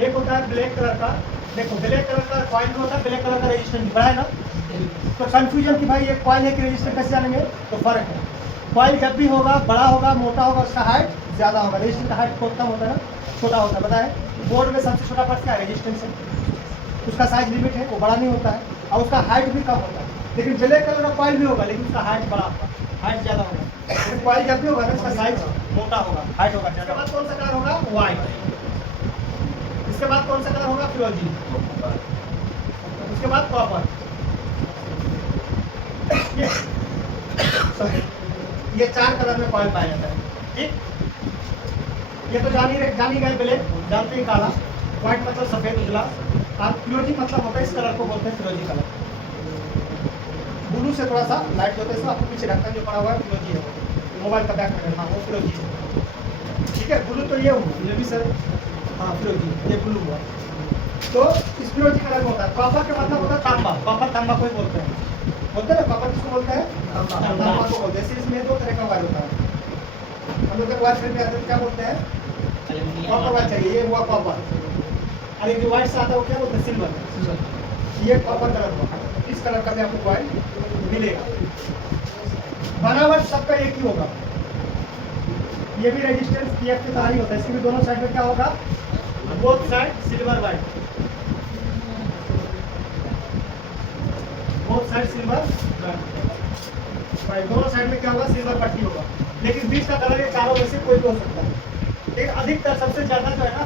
एक होता है ब्लैक कलर का, देखो ब्लैक कलर का कॉइल में होता है, ब्लैक कलर का रेजिस्टेंस बड़ा है ना, तो कंफ्यूजन कि भाई ये कॉइल है कि रेजिस्टेंस कैसे जानेंगे, तो फर्क है। कॉइल जब भी होगा बड़ा होगा मोटा होगा उसका हाइट ज़्यादा होगा, रेजिस्टेंस का हाइट कम होता है ना, छोटा होता है, पता है। बोर्ड में सबसे छोटा पार्ट क्या है, रेजिस्टेंस है, उसका साइज लिमिट है, वो बड़ा नहीं होता है और उसका हाइट भी कम होता है। लेकिन ब्लैक कलर का कॉइल भी होगा लेकिन उसका हाइट बड़ा होगा, हाइट ज़्यादा होगा। लेकिन कॉइल जब भी होगा ना उसका साइज मोटा होगा, हाइट होगा ज़्यादा। इसके बाद कौन सा कलर होगा, वाइट। इसके बाद कौन सा कलर होगा, फिरोजी। उसके बाद कॉपर। ये 4 कलर में कॉइल पाया जाता है, ठीक। ये तो जान ही गए, ब्लैक जानते ही, काला, व्हाइट मतलब सफेद उजला, और फिरोजी मतलब होता है इस कलर को बोलते हैं फिरोजी कलर। ब्लू से थोड़ा सा लाइट होता है, इसमें आपको पीछे ढक्कन जो पड़ा हुआ है फिरोजी है, मोबाइल का बैक पैनल, हाँ वो फिरोजी है, ठीक है। ब्लू तो ये हुआ, ये भी सर, हाँ फिरोजी, ये ब्लू हुआ। तो इस फिरोजी कलर में होता है। कॉपर का मतलब होता है तांबा, कॉपर तांबा को ही बोलते हैं, बोलते हैं ना कॉपर किसको बोलते हैं, तांबा को बोलते हैं। इसमें 2 तरह का वायर होता है, हम लोग जब वायर खरीदते हैं क्या बोलते हैं, कॉपर वायर चाहिए, ये हुआ कॉपर। और एक जो वाइट से आता है वो क्या बोलते हैं, सिल्वर। ये कॉपर कलर का, इस कलर का भी आपको वायर मिलेगा। बनावट सबका एक ही होगा, ये भी रेजिस्टेंस पीएफ की तरह ही होता है, इसके भी दोनों साइड में क्या होगा, both side silver white, both side silver white, दोनों साइड में क्या होगा, सिल्वर पट्टी होगा। लेकिन बीच का कलर ये चारों में से कोई भी हो सकता है। एक अधिकतर सबसे ज्यादा जो है ना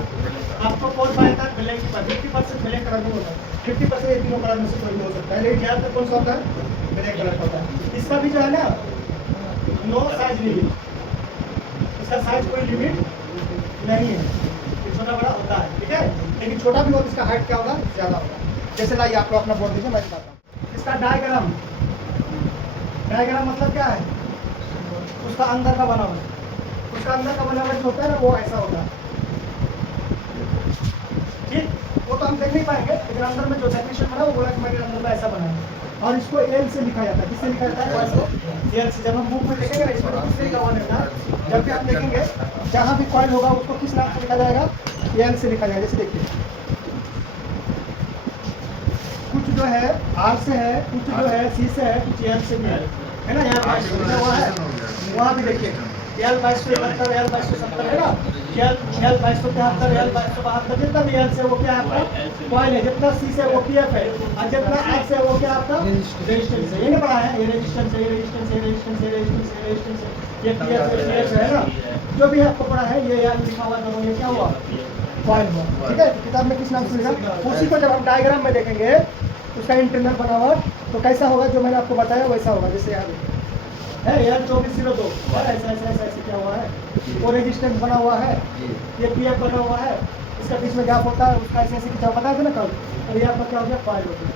आपको कौन सा आता है, ब्लैक की 50% ब्लैक कलर में होता है, 50% ये तीनों कलर में से कोई भी हो सकता है। लेकिन ज्यादातर कौन सा होता है, ब्लैक कलर का होता है। इसका भी जो है ना नो साइज लिमिट, इसका साइज कोई लिमिट नहीं है, ये छोटा बड़ा होता है, ठीक है। लेकिन छोटा भी हो तो इसका हाइट क्या होगा, ज्यादा होगा। जैसे लाइए आपको अपना बोर्ड दीजिए, मैं दिखाता हूँ इसका डायग्राम। डायग्राम मतलब क्या है, उसका अंदर का बनावट, उसका अंदर का बनावट जो होता है ना वो ऐसा होता है, ठीक। वो तो हम देख नहीं पाएंगे, लेकिन अंदर में जो डेफिनेशन बना वो बोला कि मेरे अंदर में ऐसा बना है। और इसको एल से लिखा जाता है, किससे लिखा जाता है, एल से। जब हम बुक में देखेंगे ना इसमें किससे लिखा हुआ रहता है, जब भी आप देखेंगे जहाँ भी कॉइल होगा उसको किस नाम से लिखा जाएगा, एल से लिखा जाएगा। जैसे देखिए कुछ जो है आर से है, कुछ जो है सी से है, कुछ एल से भी है ना। यहाँ वहाँ भी देखिए एल 2271, एल 2270 है ना, एल 2273, एल 2272, जितना भी एल से वो क्या है आपका कॉइल है, जितना सी से वो पीएफ है, और जितना आर से वो क्या आपका रेजिस्टेंस है। ये नहीं पढ़ा है, ये रेजिस्टेंस है, ये रेजिस्टेंस है, रेजिस्टेंस है, रेजिस्टेंस है, रेजिस्टेंस है, ये पीएफ है ना, जो भी आपको पढ़ा है ये याद लिखा हुआ दोनों, ये क्या हुआ कॉइल हुआ, ठीक है। किताब में किस नाम से लिखा, उसी को जब हम डायग्राम में देखेंगे उसका इंटरनल बनावट तो कैसा होगा, जो मैंने आपको बताया वैसा होगा। जैसे यहाँ है यार 2402 ऐसा ऐसा ऐसा ऐसे क्या हुआ है, वो रेजिस्टेंस बना हुआ है, ये पीएफ बना हुआ है, इसका बीच में गैप होता है, उसका ऐसे ऐसे क्या बताया था ना कल, और ये आपका क्या हो गया कॉइल हो गया,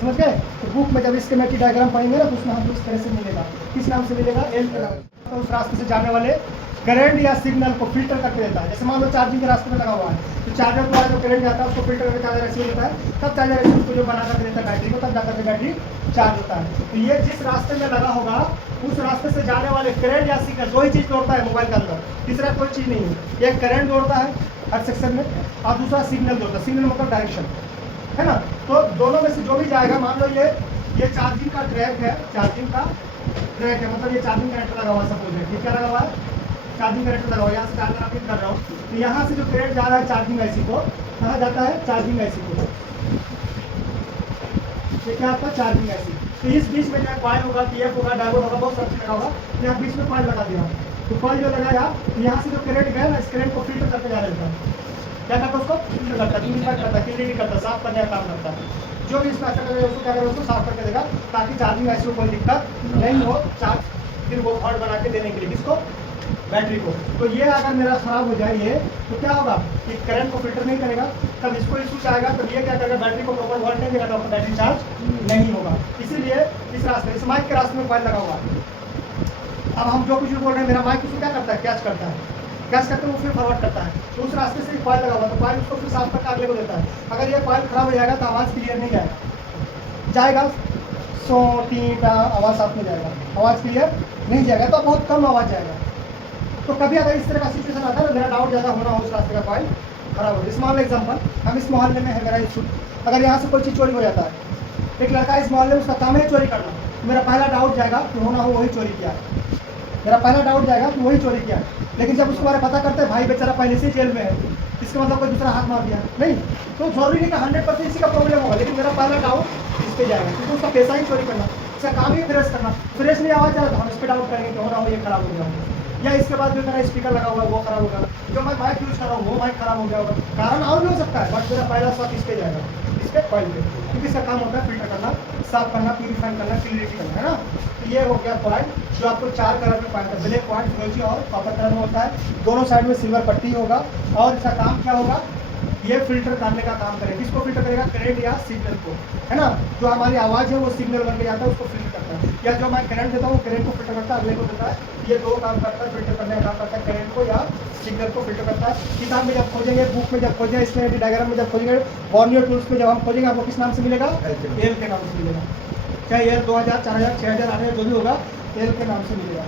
समझ गए। तो बुक में जब स्कीमेटिक डायग्राम पढ़ेंगे ना तो उसमें हमको इस तरह से मिलेगा, किस नाम से मिलेगा, एल के नाम। तो उस रास्ते से जाने वाले करंट या सिग्नल को फिल्टर करके देता है। जैसे मान लो चार्जिंग के रास्ते में लगा हुआ है तो चार्जर द्वारा जो करंट जाता है उसको फिल्टर करके चार्जर रिसीव होता है, तब चार्जर रिसीव को जो बना कर देता है बैटरी को, तब जाकर के बैटरी चार्ज होता है। तो ये जिस रास्ते में लगा होगा उस रास्ते से जाने वाले करंट या सिग्नल, दो ही चीज़ दौड़ता है मोबाइल के अंदर, तीसरा कोई चीज़ नहीं है। एक करंट दौड़ता है हर सेक्शन में और दूसरा सिग्नल दौड़ता है, सिग्नल मतलब डायरेक्शन है ना। तो दोनों में से जो भी जाएगा, मान लो ये चार्जिंग का ट्रैक है, चार्जिंग का ट्रैक है, मतलब ये चार्जिंग कनेक्टर लगा हुआ है, सपोज है ये क्या लगा हुआ है, चार्जिंग कनेक्टर लगा हुआ है, यहाँ से चार्जर आप कर रहा हूँ, तो यहाँ से जो करंट जा रहा है चार्जिंग आईसी को, कहाँ जाता है, चार्जिंग आईसी को, ये क्या आपका चार्जिंग आईसी। तो इस बीच में जो कॉइल होगा, पीएफ होगा, डायोड होगा, बहुत सब लगा होगा, यहाँ बीच में कॉइल लगा दिया, तो कॉइल जो लगाया तो यहाँ से जो करंट गया ना, इस करंट को फिल्टर करके जा रहा है, क्या करता है उसको फिल्टर करता है, प्यूरिफाई करता है, क्लीनिंग करता है, साफ करने का काम करता है। जो भी इसमें अच्छा करेगा उसको क्या करेगा, उसको साफ करके देगा, ताकि चार्जिंग आईसी को कोई दिक्कत नहीं हो, चार्ज फिर वो हॉट बना के देने के लिए किसको, बैटरी को। तो ये अगर मेरा खराब हो जाए ये, तो क्या होगा कि करंट को फिल्टर नहीं करेगा, तब इसको इशू आएगा, तो ये क्या करेगा, बैटरी को प्रॉपर वोल्ट नहीं देगा, तो आपका बैटरी चार्ज नहीं होगा। इसीलिए इस रास्ते, इस माइक के रास्ते में कॉइल लगा हुआ है। अब हम जो कुछ भी बोल रहे हैं, मेरा माइक उसको क्या करता है, कैच करता है, कैच करते हुए फिर फॉरवर्ड करता है, तो उस रास्ते से कॉइल लगा हुआ, तो कॉइल उसको फिर साफ करके अगले को देता है। अगर ये कॉइल खराब हो जाएगा तो आवाज़ क्लियर नहीं जाएगा, सो टीटा आवाज़ साफ नहीं जाएगा, आवाज़ क्लियर नहीं जाएगा, तो बहुत कम आवाज़ जाएगा। तो कभी अगर इस तरह का सिचुएशन आता है ना, मेरा डाउट ज़्यादा होना हो उस रास्ते का कॉइल खराब हो गया। इस मोहल्ले एग्जाम्पल, हम इस मोहल्ले में है, मेरा इंस्टीट्यूट, अगर यहाँ से कोई चीज़ चोरी हो जाता है, एक लड़का इस मोहल्ले में उसका काम है चोरी करना, मेरा पहला डाउट जाएगा कि हो ना हो वही चोरी किया है, मेरा पहला डाउट जाएगा कि वही चोरी किया है। लेकिन जब उसके बारे में पता करते हैं भाई बेचारा पहले से ही जेल में है, इसका मतलब कोई दूसरा हाथ मार दिया नहीं, तो जरूरी नहीं कि 100% इसी का प्रॉब्लम होगा, लेकिन मेरा पहला डाउट इस पर जाएगा क्योंकि उसका पैसा ही चोरी करना, इसका काम ही फ्रेश करना, फ्रेश नहीं आवाज़ चला तो हम इस पर डाउट करेंगे कि हो ना हो ये खराब हो गया होगा, या इसके बाद जो मेरा स्पीकर लगा हुआ है वो खराब होगा, जो मैं माइक यूज़ कर रहा हूँ वो माइक खराब हो गया होगा, कारण और भी हो सकता है, बट मेरा पहला शॉट इस पे जाएगा, इस पे कॉइल पे, क्योंकि इसका काम होता है फिल्टर करना, साफ करना, प्यूरीफाई करना, क्लियरिटी करना, है ना। तो ये हो गया पॉइंट जो आपको 4 कलर में पाया था, ब्लैक, व्हाइट, फिरोजी और कॉपर कलर में होता है, दोनों साइड में सिल्वर पट्टी होगा, और इसका काम क्या होगा, ये फिल्टर करने का काम करेगा, किसको फिल्टर करेगा, करंट या सिग्नल को, है ना, जो हमारी आवाज़ है वो सिग्नल बन के जाता है उसको फिल्टर करता है, या जो मैं करंट देता हूँ करंट को फिल्टर करता है, अगले को देता है, ये दो काम करता है, फिल्टर करने का काम करता है, करंट को या सिग्नल को फिल्टर करता है। किताब में जब खोजेंगे, बुक में जब खोजेंगे, इसमें डायग्राम में जब खोजेंगे, बॉर्नियो टूल्स में जब हम खोजेंगे आपको किस नाम से मिलेगा, एल के नाम से मिलेगा, चाहे एल 2000, 4000, 6000, 8000 जो भी होगा एल के नाम से मिलेगा।